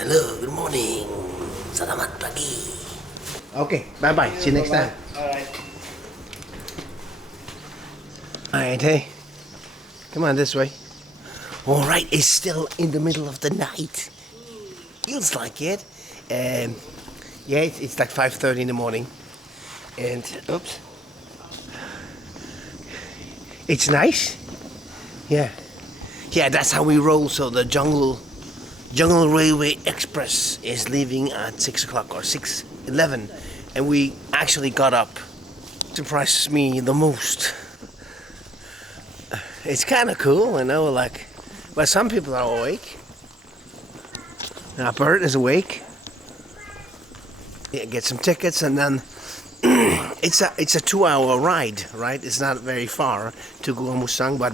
Hello, good morning. Selamat pagi. Okay, bye-bye. See you next time. Alright. Alright, hey. Come on this way. Alright, it's still in the middle of the night. Feels like it. Yeah, it's like 5:30 in the morning. And, oops. It's nice. Yeah. Yeah, that's how we roll. So the Jungle Railway Express is leaving at 6 o'clock or 6:11, and we actually got up. Surprises me the most. It's kind of cool, you know, like, but some people are awake. Now, Bert is awake. Yeah, get some tickets, and then it's a 2-hour ride, right? It's not very far to Gua Musang, but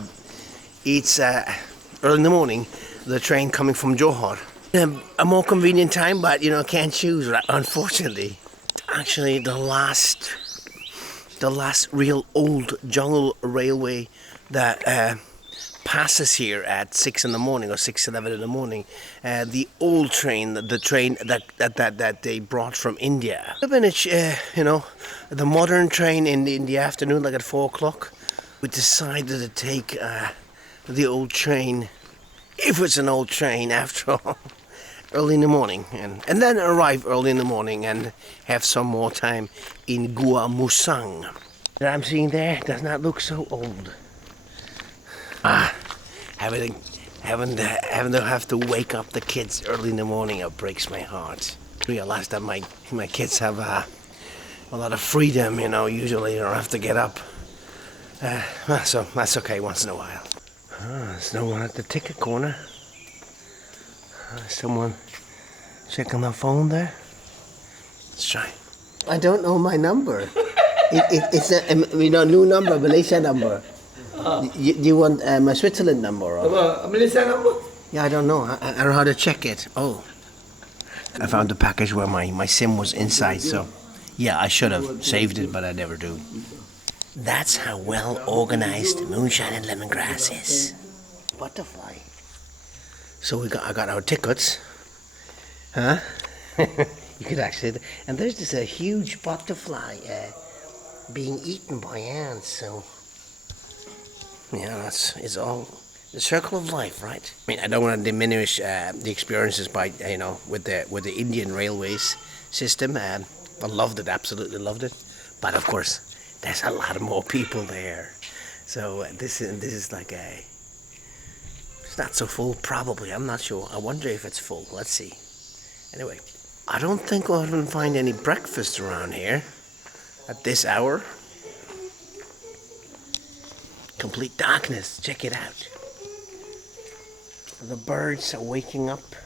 it's early in the morning. The train coming from Johor. A more convenient time, but you know, can't choose, right? Unfortunately. Actually, the last real old jungle railway that passes here at 6 in the morning or 6:11 in the morning. The old train, the train that they brought from India. You know, the modern train in the afternoon, like at 4 o'clock. We decided to take the old train, if it's an old train after all, early in the morning, and then arrive early in the morning and have some more time in Gua Musang. That I'm seeing there does not look so old. Having to have to wake up the kids early in the morning, it breaks my heart. Realize that my kids have a lot of freedom, you know. Usually they don't have to get up. So that's okay once in a while. There's no one at the ticket corner. Someone checking their phone there. Let's try. I don't know my number. It's a new number, Malaysia number. You want my Switzerland number? Or? Malaysia number? Yeah, I don't know. I don't know how to check it. Oh. I found the package where my SIM was inside, so yeah, I should have saved it, but I never do. That's how well organized Moonshine and Lemongrass is. Butterfly. So I got our tickets. Huh? You could actually, and there's this huge butterfly being eaten by ants, so yeah, it's all the circle of life, right? I mean, I don't want to diminish the experiences by, you know, with the Indian railways system. I loved it, absolutely loved it. But of course, there's a lot more people there. So this is like it's not so full, probably. I'm not sure. I wonder if it's full. Let's see. Anyway, I don't think we'll even find any breakfast around here at this hour. Complete darkness. Check it out. The birds are waking up.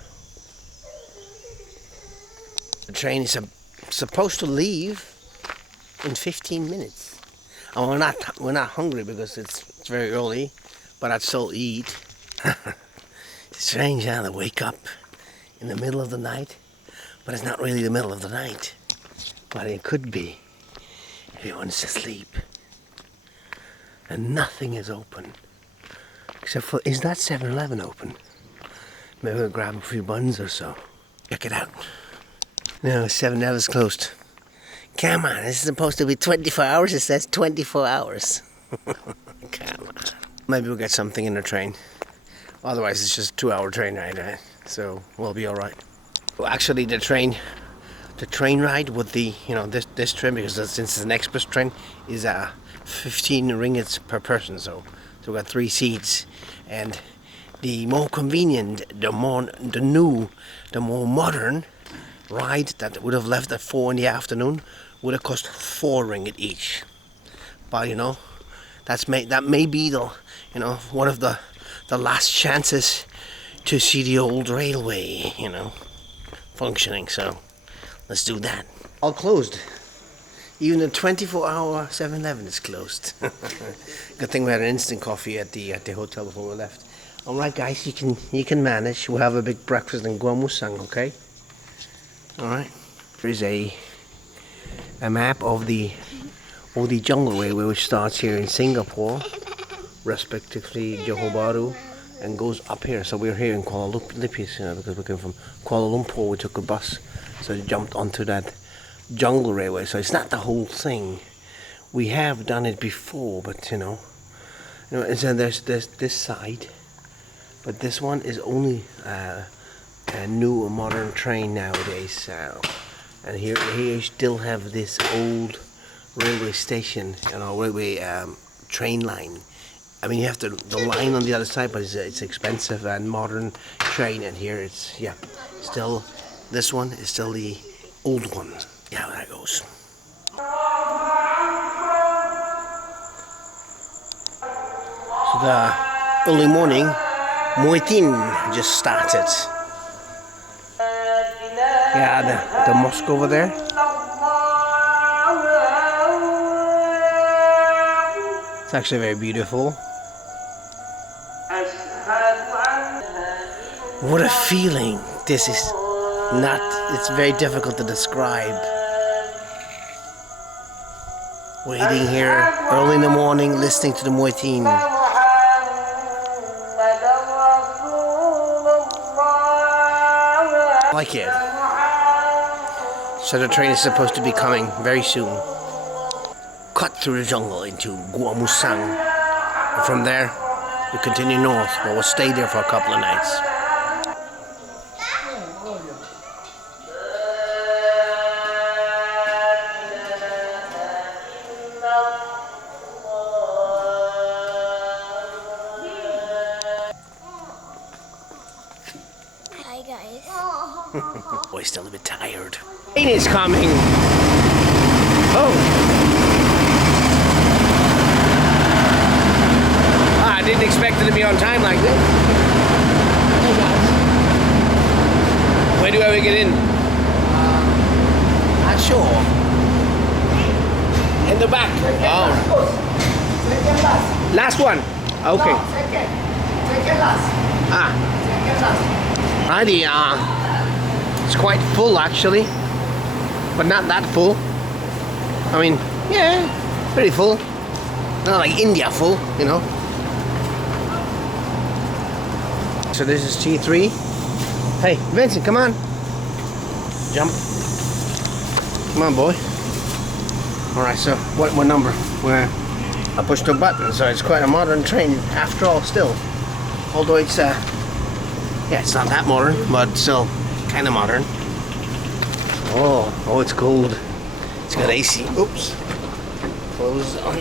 The train is supposed to leave in 15 minutes. And we're not hungry because it's very early, but I'd still eat. It's strange how they wake up in the middle of the night, but it's not really the middle of the night. But it could be. Everyone's asleep. And nothing is open. Except for, is that 7-Eleven open? Maybe we'll grab a few buns or so. Check it out. No, 7-Eleven's closed. Come on, this is supposed to be 24 hours. It says 24 hours. Come on. Maybe we'll get something in the train. Otherwise, it's just a 2-hour train ride, right? So we'll be all right. Well, actually, the train ride with the, you know, this train, because since it's an express train, is 15 ringgits per person. So we got 3 seats, and the more convenient, the more modern ride that would have left at 4 in the afternoon would have cost 4 ringgit each. But you know, that may be the, you know, one of the last chances to see the old railway, you know, functioning. So let's do that. All closed. Even the 24-hour 7-Eleven is closed. Good thing we had an instant coffee at the hotel before we left. All right, guys, you can manage. We'll have a big breakfast in Gua Musang, okay? All right. There is a map of the jungle railway, which starts here in Singapore, respectively Johor Bahru, and goes up here. So we're here in Kuala Lipis, you know, because we came from Kuala Lumpur. We took a bus, so we jumped onto that jungle railway. So it's not the whole thing. We have done it before, but you know, and then there's this side, but this one is only a new modern train nowadays. And here you still have this old railway station, you know, railway train line. I mean, you have the line on the other side, but it's expensive and modern train. And here it's, yeah, still, this one is still the old one. Yeah, there it goes. So the early morning Muetin just started. Yeah, the mosque over there. It's actually very beautiful. What a feeling. This is not, it's very difficult to describe. Waiting here early in the morning, listening to the Muetin. I like it. So the train is supposed to be coming very soon. Cut through the jungle into Gua Musang. And from there, we continue north, but we'll stay there for a couple of nights. Hi guys. Boy, still a bit tired. Train is coming. Oh. I didn't expect it to be on time like this. Hey guys. Where do I get in? Not sure. In the back. Oh. Second last. Last one. Okay. No, second. Second last. Ah. Second last. Righty, it's quite full actually, but not that full. I mean, yeah, pretty full. Not like India full, you know. So this is T3. Hey, Vincent, come on. Jump. Come on, boy. All right, so what number? Where I pushed a button, so it's quite a modern train after all still. Although it's yeah, it's not that modern, but still kind of modern. Oh, it's cold. It's got AC. Oops. Close on.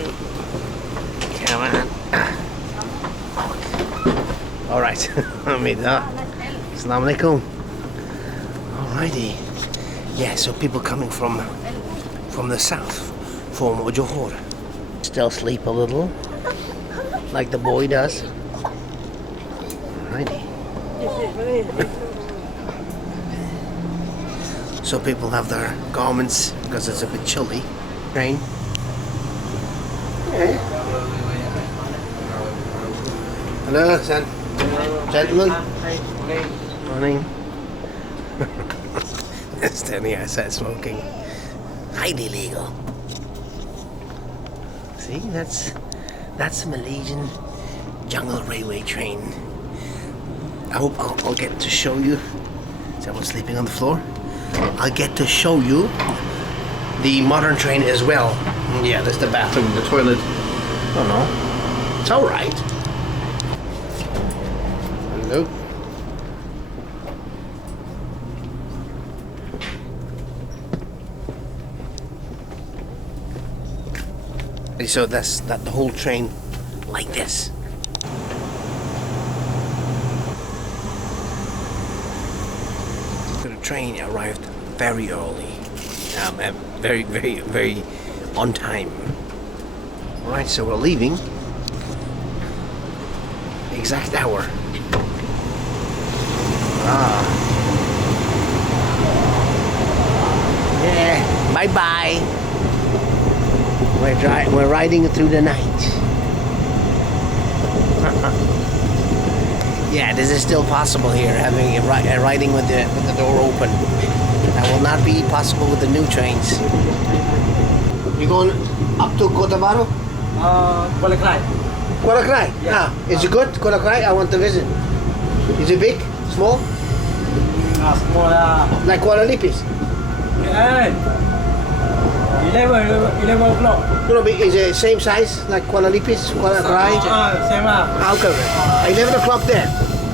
Come on. All right. Assalamu alaikum. Alrighty. Yeah, so people coming from the south, from Johor, still sleep a little, like the boy does. Alrighty. So people have their garments because it's a bit chilly. Rain. Okay. Hello, son. Gentlemen. Morning. Standing outside smoking. Highly illegal. See, that's a Malaysian jungle railway train. I hope I'll get to show you. Someone sleeping on the floor. I'll get to show you the modern train as well. Yeah, there's the bathroom, the toilet. Oh no, it's all right. Hello. So that's the whole train like this. The train arrived very early, very, very, very on time. All right, so we're leaving. Exact hour. Yeah. Bye bye. We're riding through the night. Yeah, this is still possible here, having riding with the door open. That will not be possible with the new trains. You going up to Kota Baru? Boleh climb. Kuala Krai? Yeah. Ah, is it good? Kuala Krai? I want to visit. Is it big? Small? Small. Like Kuala Lipis? 11 o'clock. No, no, but is it same size like Kuala Lipis? Kuala Krai? Same lah. Ah, okay. 11 o'clock there.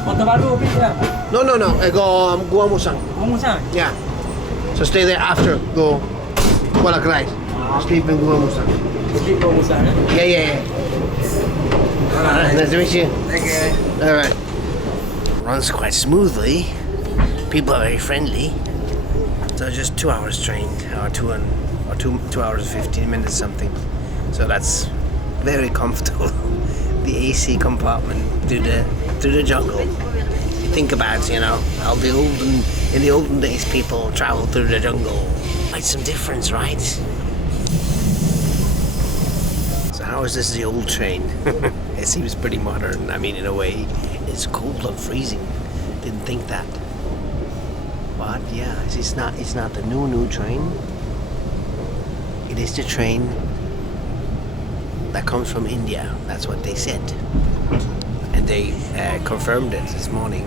Kota Baru pergi lah. No, no, no. I go Gua Musang. Gua Musang. Yeah. So stay there after. Go Kuala Krai. Sleep in Gua Musang. Pergi Gua Musang. Yeah, yeah, yeah. Alright, nice to meet you. Okay. Alright. Runs quite smoothly. People are very friendly. So just 2 hours train, or 2 hours and 15 minutes something. So that's very comfortable. The AC compartment through the jungle. You think about, you know, how in the olden days people traveled through the jungle. Quite some difference, right? So how is this the old train? It seems pretty modern. I mean, in a way, it's cold and freezing. Didn't think that. But yeah, it's not the new train. It is the train that comes from India. That's what they said, and they confirmed it this morning.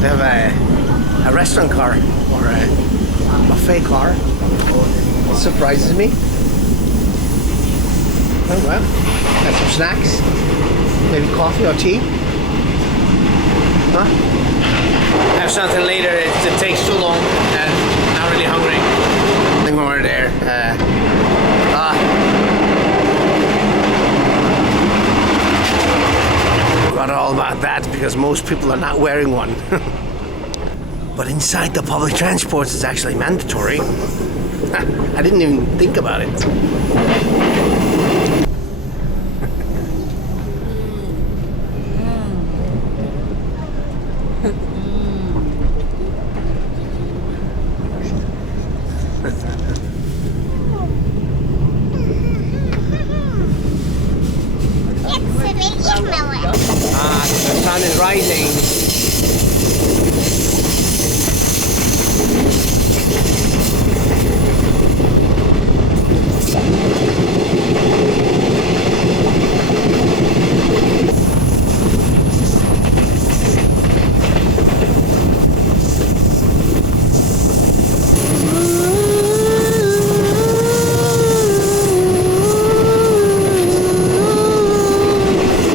They have a restaurant car or a buffet car. It surprises me. Oh well, got some snacks, maybe coffee or tea. Huh? Have something later. It takes too long and not really hungry. Nothing over there. Forgot all about that because most people are not wearing one. But inside the public transport is actually mandatory. I didn't even think about it. The sun is rising.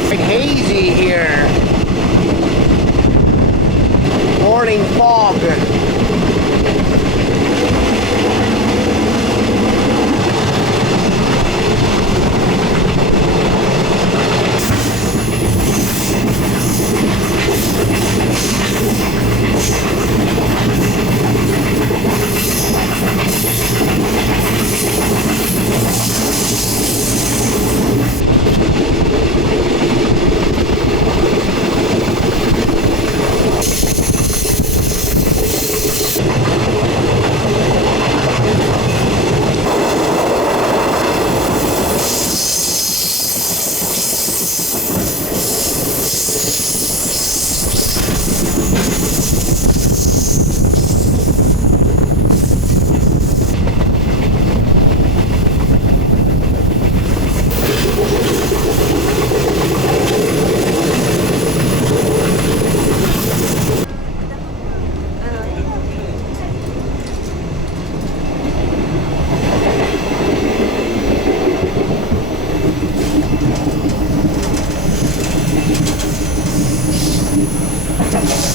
Quite hazy here. Morning fog.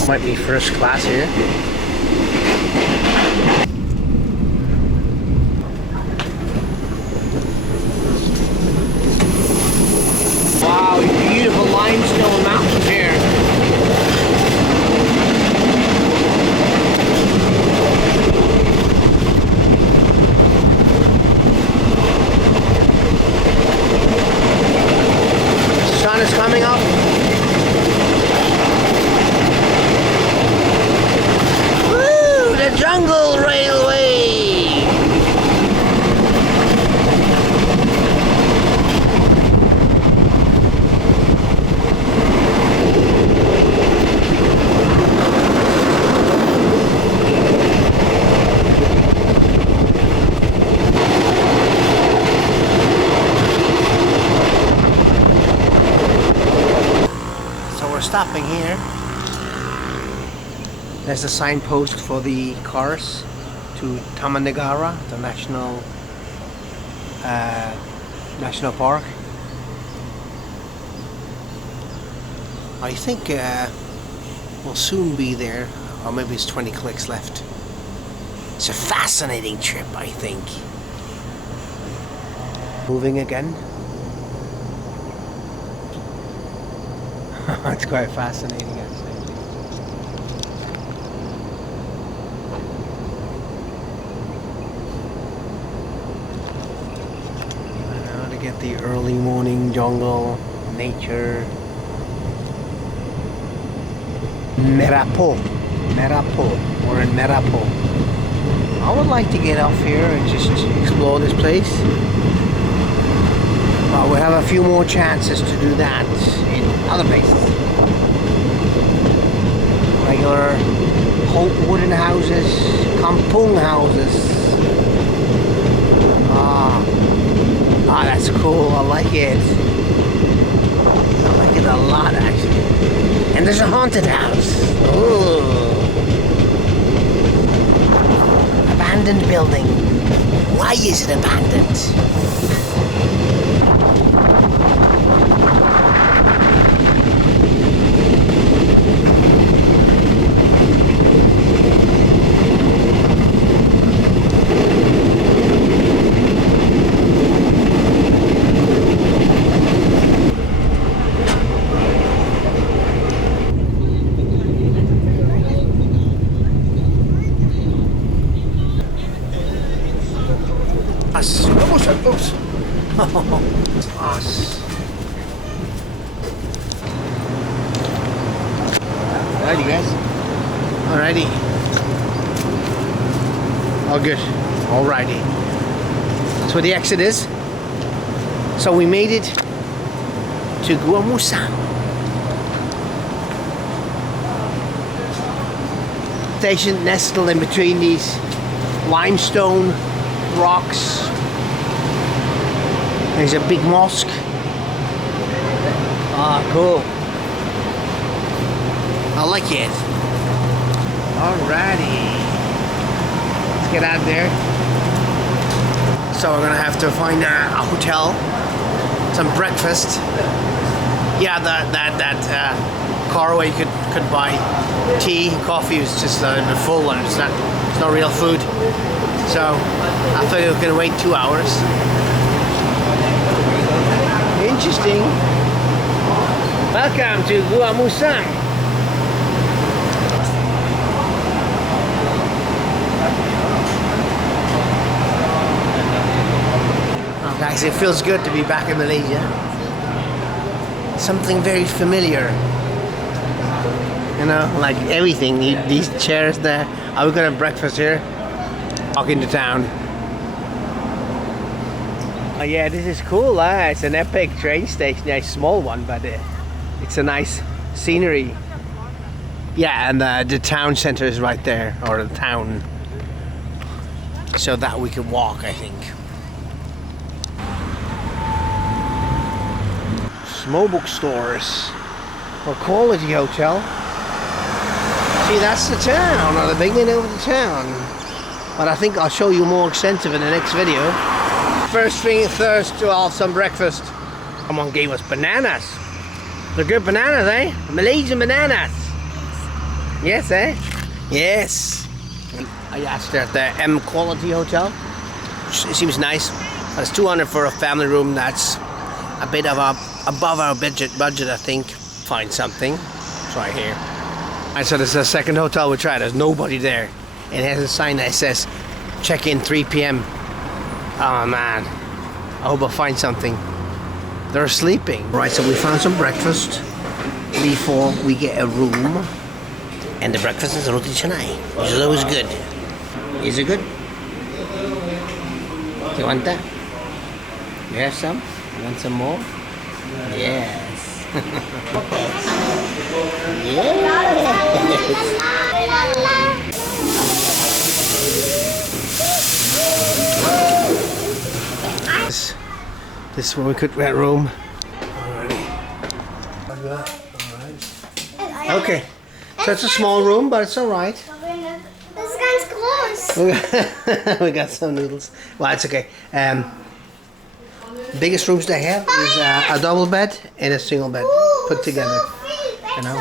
Might be first class here. Wow, beautiful limestone mountains here. Sun is coming up. we're stopping here. There's a signpost for the cars to Taman Negara, the national park. I think we'll soon be there, or maybe it's 20 clicks left. It's a fascinating trip, I think. Moving again. It's quite fascinating, actually. To get the early morning jungle, nature. Merapo, or in Merapo. I would like to get off here and just explore this place. But we have a few more chances to do that in other places. Regular wooden houses, kampung houses. Ah, that's cool. I like it. I like it a lot, actually. And there's a haunted house. Ooh. Abandoned building. Why is it abandoned? Oops. Alrighty, guys. Alrighty. All good. Alrighty. That's where the exit is. So we made it to Gua Musang. Station nestled in between these limestone rocks. There's a big mosque. Ah, cool. I like it. Alrighty. Let's get out there. So we're gonna have to find a hotel, some breakfast. Yeah, that car where you could buy tea, coffee is just a bit full and it's not real food. So I thought we were gonna wait 2 hours. Interesting. Welcome to Gua Musang. Oh, guys, it feels good to be back in Malaysia. Something very familiar. You know, like everything. These chairs there. Are we gonna have breakfast here? Walk into town. Oh yeah, this is cool. It's an epic train station. Yeah, a small one, but it's a nice scenery. Yeah, and the town center is right there, or the town. So that we can walk, I think. Small bookstores or quality hotel. See, that's the town, or the beginning of the town. But I think I'll show you more extensive in the next video. First thing first, to have some breakfast. Someone gave us bananas. They're good bananas, eh? Malaysian bananas. Yes, eh? Yes. And I asked her at the M Quality Hotel. It seems nice. But it's 200 for a family room. That's a bit of above our budget, I think. Find something. Try here. Alright, so this is the second hotel we tried. There's nobody there. It has a sign that says check in 3 p.m. Oh man, I hope I'll find something. They're sleeping. Right, so we found some breakfast before we get a room. And the breakfast is roti canai, which is always good. Is it good? You want that? You have some? You want some more? Yes. Yes. This is where we could rent room. Alrighty. Like that. Alright. Okay. So it's a small room, but it's alright. Das ist ganz groß. We got some noodles. Well, it's okay. Biggest rooms they have is a double bed and a single bed put together. You know.